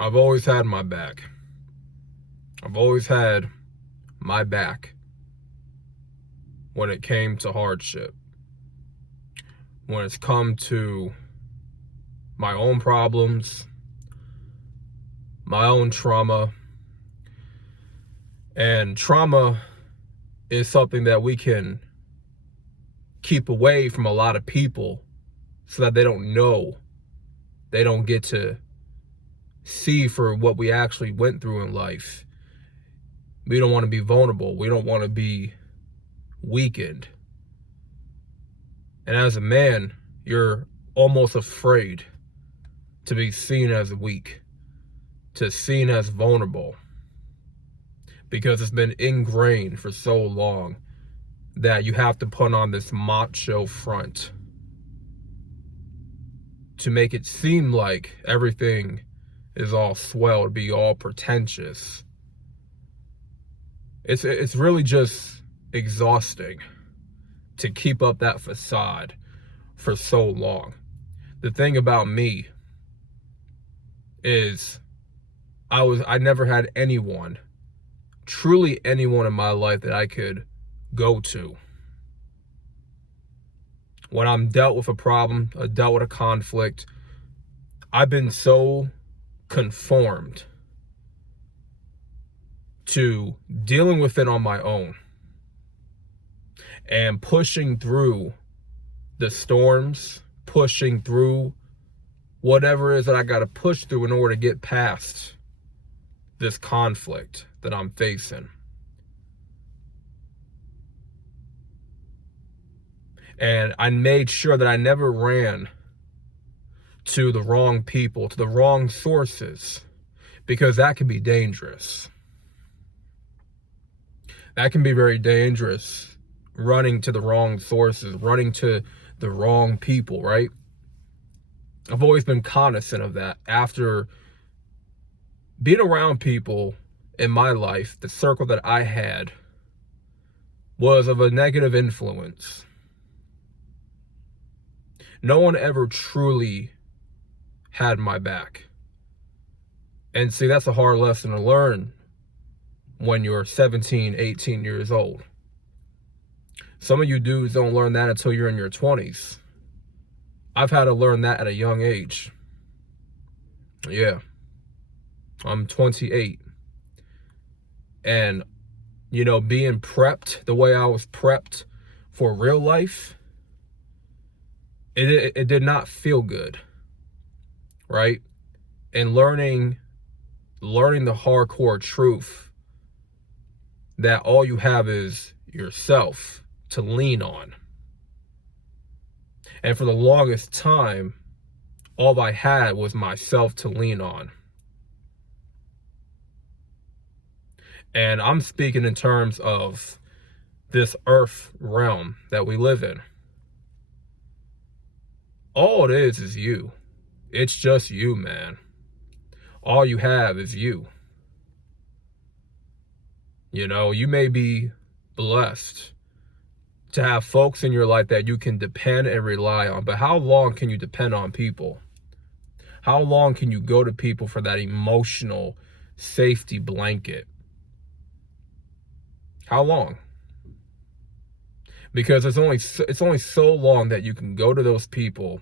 I've always had my back. I've always had my back when it came to hardship, when it's come to my own problems, my own trauma. And trauma is something that we can keep away from a lot of people so that they don't know, they don't get to see for what we actually went through in life. We don't want to be vulnerable. We don't want to be weakened. And as a man, you're almost afraid to be seen as weak, to seen as vulnerable, because it's been ingrained for so long that you have to put on this macho front to make it seem like everything is all swell, to be all pretentious. It's really just exhausting to keep up that facade for so long. The thing about me is I never had anyone, truly anyone in my life that I could go to when I'm dealt with a problem, dealt with a conflict. I've been so conformed to dealing with it on my own and pushing through the storms, pushing through whatever it is that I got to push through in order to get past this conflict that I'm facing. And I made sure that I never ran to the wrong people, to the wrong sources, because that can be dangerous. That can be very dangerous, running to the wrong sources, running to the wrong people, right? I've always been cognizant of that. After being around people in my life, the circle that I had was of a negative influence. No one ever truly had my back. And see, that's a hard lesson to learn when you're 17, 18 years old. Some of you dudes don't learn that until you're in your 20s. I've had to learn that at a young age. Yeah. I'm 28. And, being prepped the way I was prepped for real life, it did not feel good, right? And learning the hardcore truth that all you have is yourself to lean on. And for the longest time, all I had was myself to lean on. And I'm speaking in terms of this earth realm that we live in. All it is you. It's just you, man. All you have is you. You may be blessed to have folks in your life that you can depend and rely on, but how long can you depend on people? How long can you go to people for that emotional safety blanket? How long? Because it's only so long that you can go to those people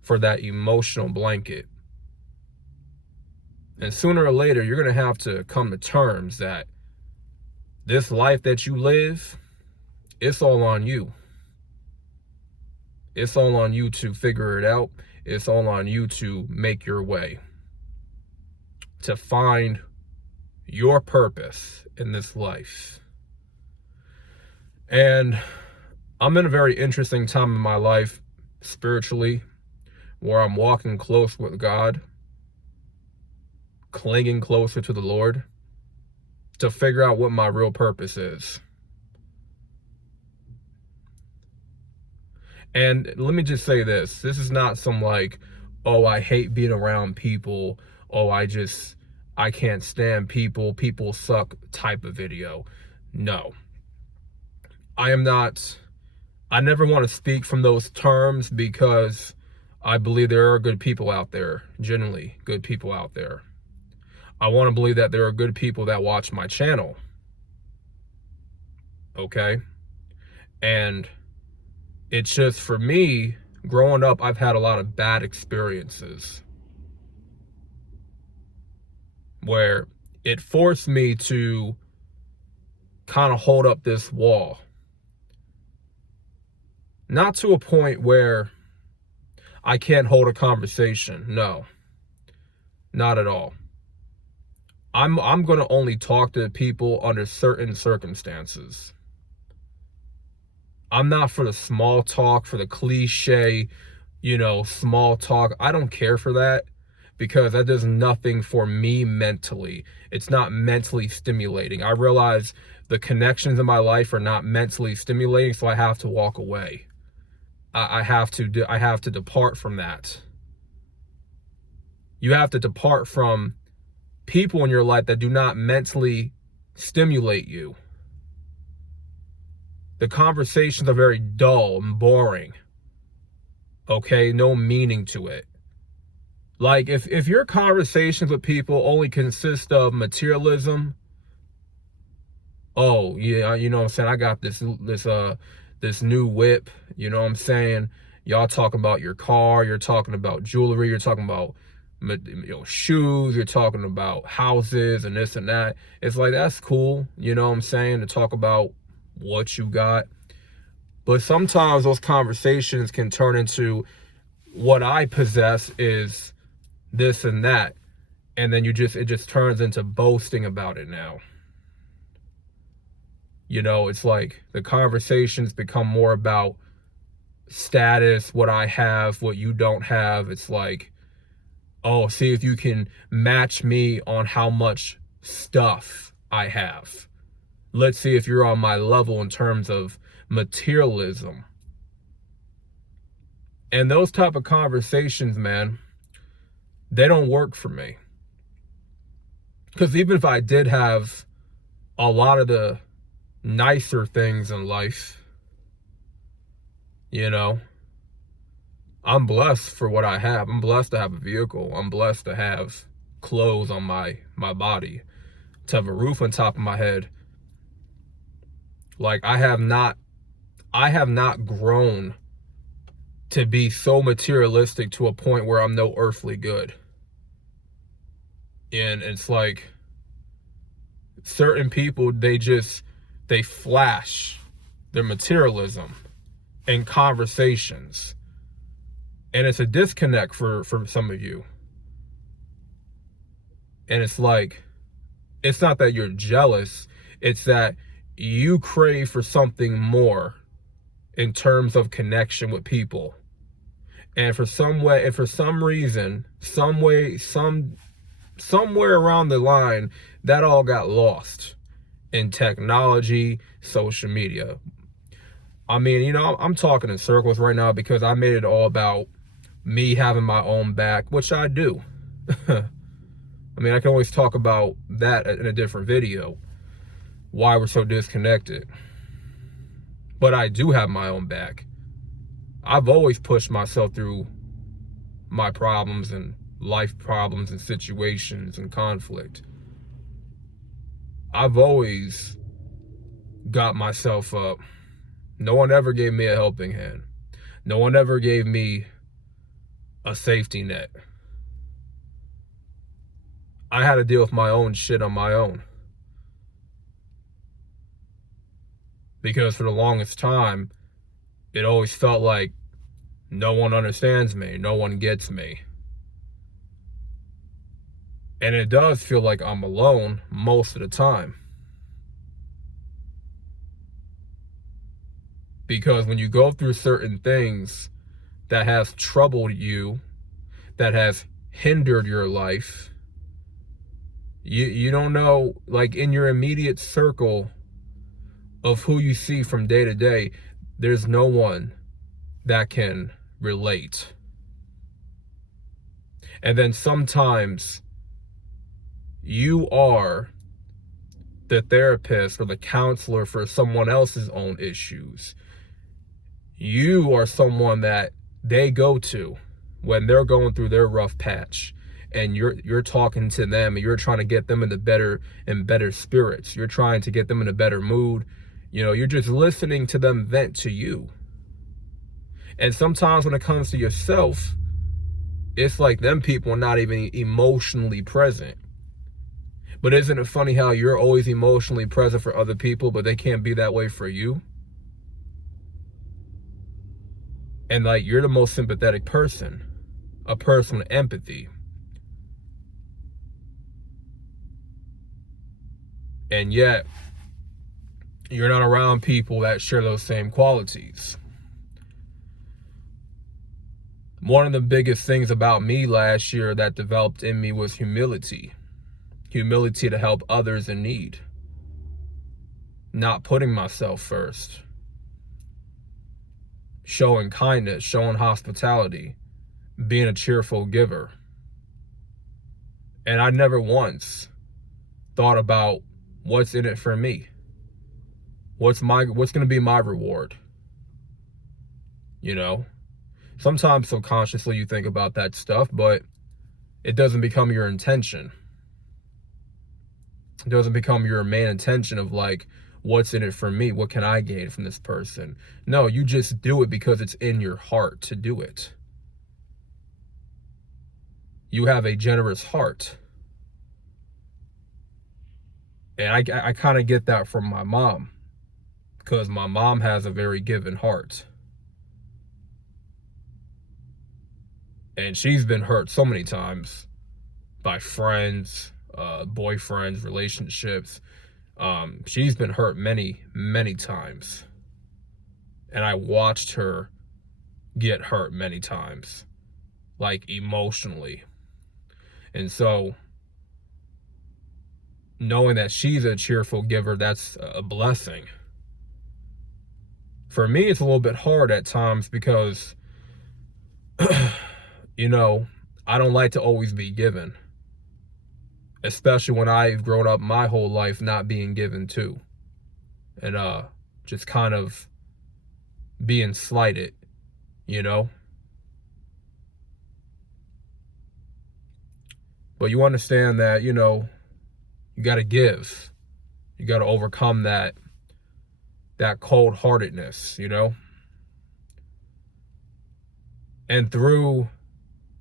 for that emotional blanket. And sooner or later, you're going to have to come to terms that this life that you live, it's all on you. It's all on you to figure it out. It's all on you to make your way, to find your purpose in this life. And I'm in a very interesting time in my life spiritually, where I'm walking close with God, clinging closer to the Lord to figure out what my real purpose is. And let me just say this. This is not some oh, I hate being around people. Oh, I can't stand people. People suck type of video. No. I never want to speak from those terms, because I believe there are good people out there, genuinely good people out there. I want to believe that there are good people that watch my channel. Okay? And it's just, for me, growing up, I've had a lot of bad experiences where it forced me to kind of hold up this wall. Not to a point where I can't hold a conversation. No, not at all. I'm going to only talk to people under certain circumstances. I'm not for the small talk, for the cliche, small talk. I don't care for that, because that does nothing for me mentally. It's not mentally stimulating. I realize the connections in my life are not mentally stimulating, so I have to walk away. I have to depart from that. You have to depart from people in your life that do not mentally stimulate you. The conversations are very dull and boring. Okay, no meaning to it. Like, if your conversations with people only consist of materialism, oh yeah, you know what I'm saying, I got this new whip, you know what I'm saying, y'all talking about your car, you're talking about jewelry, you're talking about shoes, you're talking about houses and this and that. It's like, that's cool, you know what I'm saying, to talk about what you got. But sometimes those conversations can turn into, what I possess is this and that, and then it just turns into boasting about it now. It's like the conversations become more about status, what I have, what you don't have. It's like, oh, see if you can match me on how much stuff I have. Let's see if you're on my level in terms of materialism. And those type of conversations, man, they don't work for me. Because even if I did have a lot of the nicer things in life, I'm blessed for what I have. I'm blessed to have a vehicle. I'm blessed to have clothes on my body, to have a roof on top of my head. Like, I have not grown to be so materialistic to a point where I'm no earthly good. And it's like, certain people, they flash their materialism in conversations. And it's a disconnect for some of you. And it's like, it's not that you're jealous, it's that you crave for something more in terms of connection with people. And for some reason, somewhere around the line, that all got lost in technology, social media. I mean, I'm talking in circles right now because I made it all about me having my own back, which I do. I mean, I can always talk about that in a different video, why we're so disconnected. But I do have my own back. I've always pushed myself through my problems and life problems and situations and conflict. I've always got myself up. No one ever gave me a helping hand. No one ever gave me a safety net. I had to deal with my own shit on my own. Because for the longest time, it always felt like no one understands me, no one gets me. And it does feel like I'm alone most of the time. Because when you go through certain things that has troubled you, that has hindered your life, you don't know, like, in your immediate circle of who you see from day to day, there's no one that can relate. And then sometimes you are the therapist or the counselor for someone else's own issues. You are someone that they go to when they're going through their rough patch. and you're talking to them and you're trying to get them into better spirits. You're trying to get them in a better mood. You're just listening to them vent to you. And sometimes when it comes to yourself, it's like them people are not even emotionally present. But isn't it funny how you're always emotionally present for other people, but they can't be that way for you? And like, you're the most sympathetic person, a person with empathy. And yet, you're not around people that share those same qualities. One of the biggest things about me last year that developed in me was humility. Humility to help others in need. Not putting myself first. Showing kindness, showing hospitality, being a cheerful giver. And I never once thought about what's in it for me. What's going to be my reward? Sometimes subconsciously you think about that stuff, but it doesn't become your intention. It doesn't become your main intention of like, what's in it for me? What can I gain from this person? No, you just do it because it's in your heart to do it. You have a generous heart. And I kind of get that from my mom, because my mom has a very giving heart. And she's been hurt so many times by friends, boyfriends, relationships. She's been hurt many, many times. And I watched her get hurt many times, like emotionally. And so, knowing that she's a cheerful giver, that's a blessing. For me, it's a little bit hard at times because, I don't like to always be given. Especially when I've grown up my whole life not being given to. And just kind of being slighted, But you understand that, you got to give. You got to overcome that cold-heartedness, And through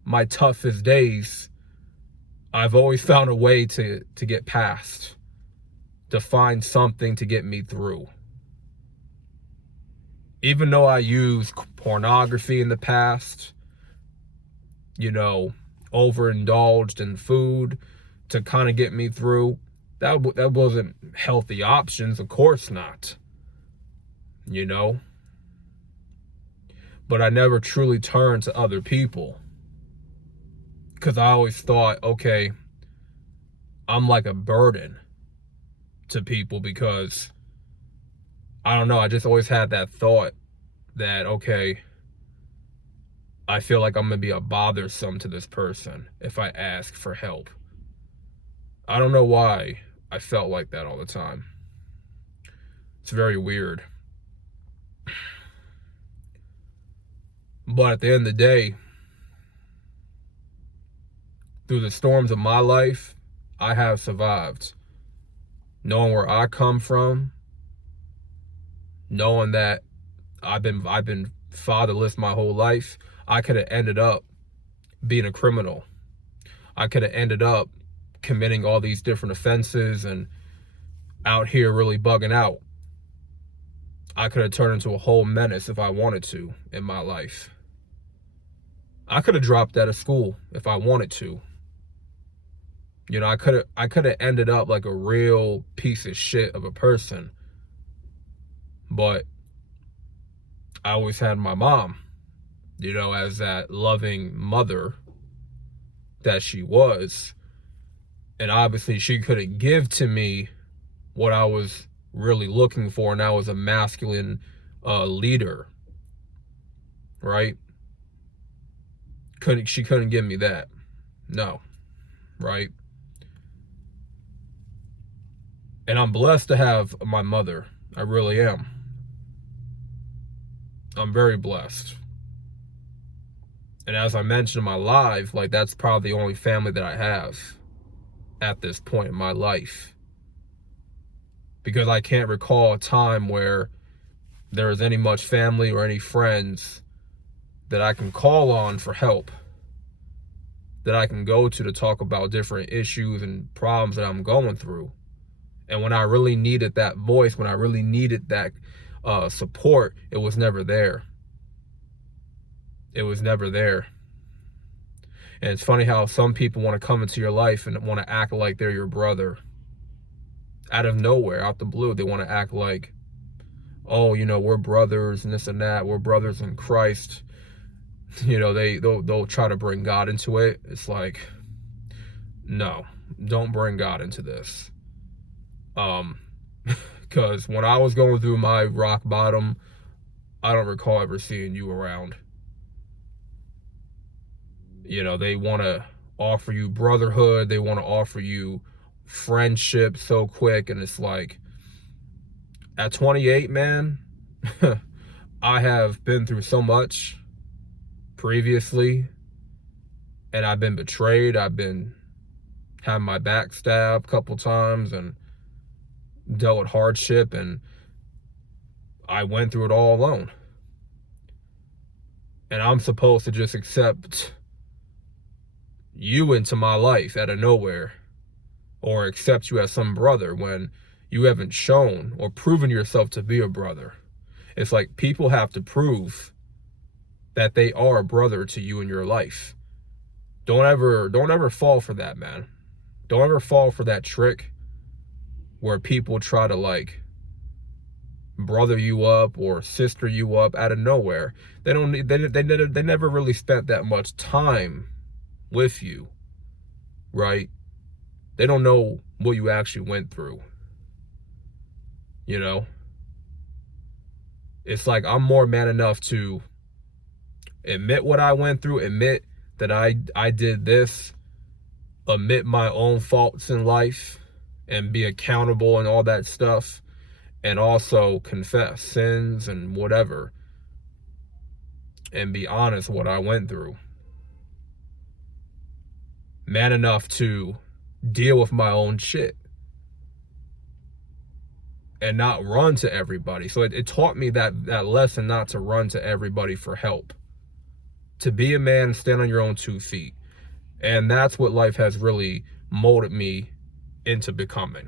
my toughest days, I've always found a way to get past, to find something to get me through. Even though I used pornography in the past, overindulged in food to kind of get me through, that wasn't healthy options, of course not. But I never truly turned to other people. Because I always thought, okay, I'm like a burden to people because, I don't know, I just always had that thought that, okay, I feel like I'm going to be a bothersome to this person if I ask for help. I don't know why I felt like that all the time. It's very weird. But at the end of the day, through the storms of my life, I have survived. Knowing where I come from, knowing that I've been fatherless my whole life, I could have ended up being a criminal. I could have ended up committing all these different offenses and out here really bugging out. I could have turned into a whole menace if I wanted to in my life. I could have dropped out of school if I wanted to. I could have ended up like a real piece of shit of a person. But I always had my mom, as that loving mother that she was. And obviously she couldn't give to me what I was really looking for, and I was a masculine leader, right? She couldn't give me that. No, right? And I'm blessed to have my mother. I really am. I'm very blessed. And as I mentioned in my live, like, that's probably the only family that I have at this point in my life. Because I can't recall a time where there is any much family or any friends that I can call on for help, that I can go to talk about different issues and problems that I'm going through. And when I really needed that voice, when I really needed that support, it was never there. It was never there. And it's funny how some people want to come into your life and want to act like they're your brother. Out of nowhere, out the blue, they want to act like, oh, you know, we're brothers and this and that. We're brothers in Christ. You know, they'll try to bring God into it. It's like, no, don't bring God into this. Because when I was going through my rock bottom, I don't recall ever seeing you around. You know, they want to offer you brotherhood. They want to offer you friendship so quick. And it's like, at 28, man, I have been through so much previously. And I've been betrayed. I've been had my back stabbed a couple times and dealt with hardship. And I went through it all alone. And I'm supposed to just accept you into my life out of nowhere, or accept you as some brother when you haven't shown or proven yourself to be a brother. It's like people have to prove that they are a brother to you in your life. Don't ever fall for that, man. Don't ever fall for that trick where people try to like brother you up or sister you up out of nowhere. They never really spent that much time with you, right? They don't know what you actually went through. You know, it's like I'm more man enough to admit what I went through, admit that I did this, admit my own faults in life and be accountable and all that stuff, and also confess sins and whatever, and be honest what I went through. Man enough to deal with my own shit and not run to everybody. So it taught me that lesson, not to run to everybody for help, to be a man and stand on your own 2 feet. And that's what life has really molded me into becoming.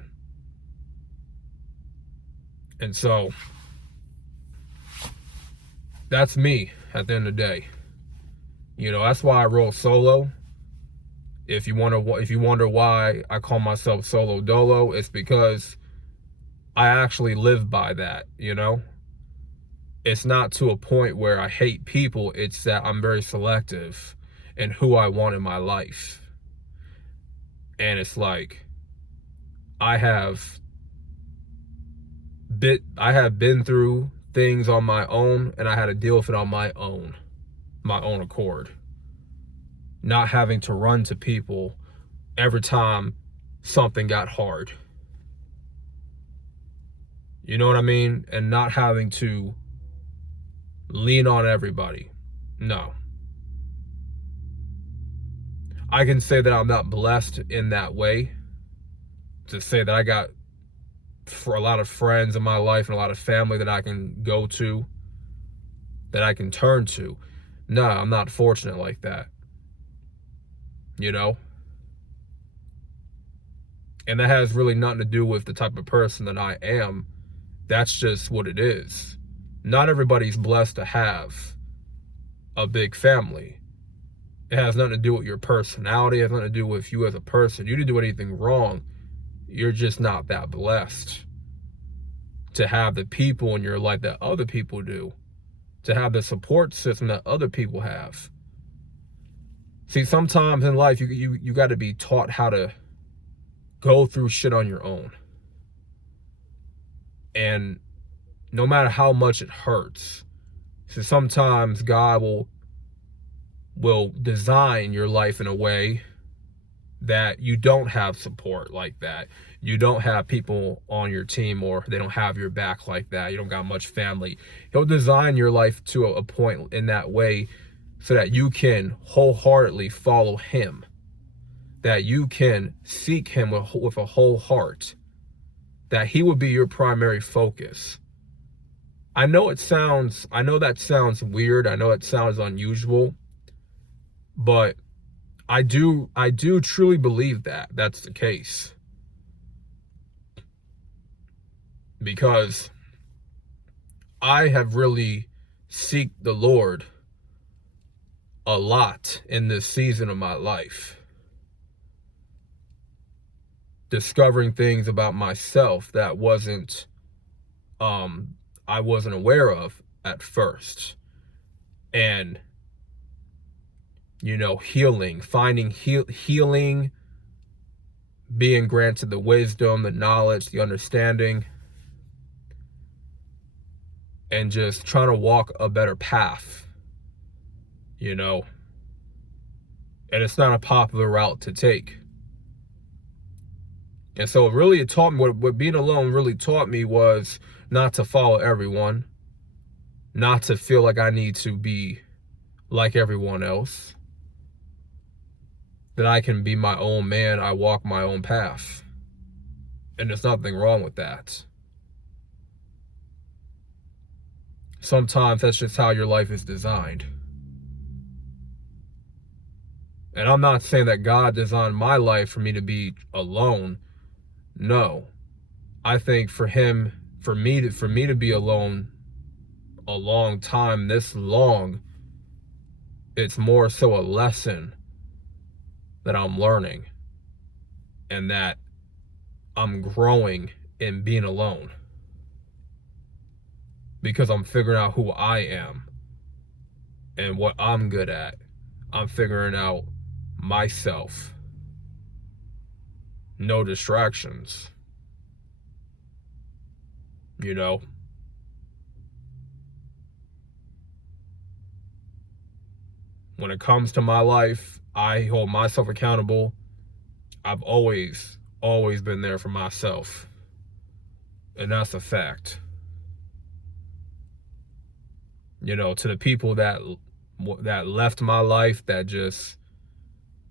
And so that's me at the end of the day. You know, that's why I roll solo. If you wonder why I call myself Solo Dolo, it's because I actually live by that, you know? It's not to a point where I hate people, it's that I'm very selective in who I want in my life. And it's like, I have been through things on my own, and I had to deal with it on my own accord. Not having to run to people every time something got hard. You know what I mean? And not having to lean on everybody. No. I can say that I'm not blessed in that way, to say that I got for a lot of friends in my life and a lot of family that I can go to, that I can turn to. No, I'm not fortunate like that. You know? And that has really nothing to do with the type of person that I am. That's just what it is. Not everybody's blessed to have a big family. It has nothing to do with your personality. It has nothing to do with you as a person. You didn't do anything wrong. You're just not that blessed to have the people in your life that other people do, to have the support system that other people have. See, sometimes in life, you got to be taught how to go through shit on your own. And no matter how much it hurts, so sometimes God will design your life in a way that you don't have support like that. You don't have people on your team, or they don't have your back like that. You don't got much family. He'll design your life to a point in that way so that you can wholeheartedly follow him, that you can seek him with a whole heart, that he will be your primary focus. I know that sounds weird. I know it sounds unusual, but I do truly believe that that's the case. Because I have really seeked the Lord a lot in this season of my life, discovering things about myself that I wasn't aware of at first. And, finding healing, being granted the wisdom, the knowledge, the understanding, and just trying to walk a better path, and it's not a popular route to take. And so it taught me, what being alone really taught me was not to follow everyone, not to feel like I need to be like everyone else, that I can be my own man, I walk my own path. And there's nothing wrong with that. Sometimes that's just how your life is designed. And I'm not saying that God designed my life for me to be alone. No. I think for me to be alone a long time, this long, it's more so a lesson that I'm learning, and that I'm growing in being alone, because I'm figuring out who I am and what I'm good at. I'm figuring out myself. No distractions. When it comes to my life, I hold myself accountable. I've always been there for myself. And that's a fact. To the people that left my life, that just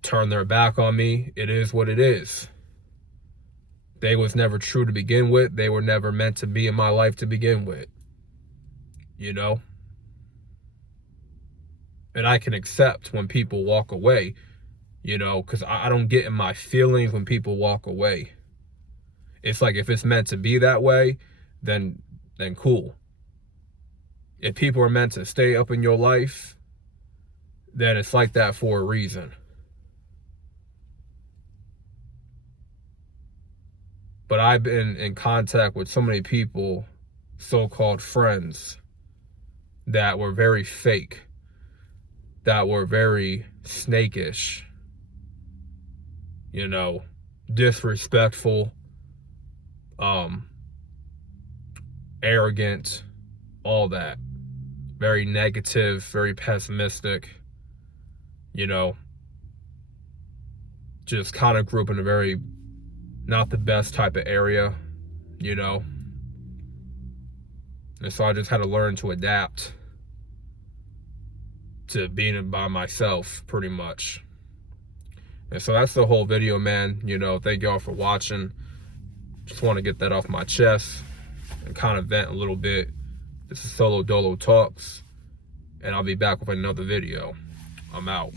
turned their back on me, it is what it is. They was never true to begin with. They were never meant to be in my life to begin with. And I can accept when people walk away, because I don't get in my feelings when people walk away. It's like, if it's meant to be that way, then cool. If people are meant to stay up in your life, then it's like that for a reason. But I've been in contact with so many people, so-called friends, that were very fake, that were very snakish, disrespectful, arrogant, all that. Very negative, very pessimistic, just kind of grew up in a very not the best type of area, and so I just had to learn to adapt to being by myself, pretty much. And so that's the whole video, man. Thank y'all for watching. Just want to get that off my chest and kind of vent a little bit. This is Solo Dolo Talks, and I'll be back with another video. I'm out.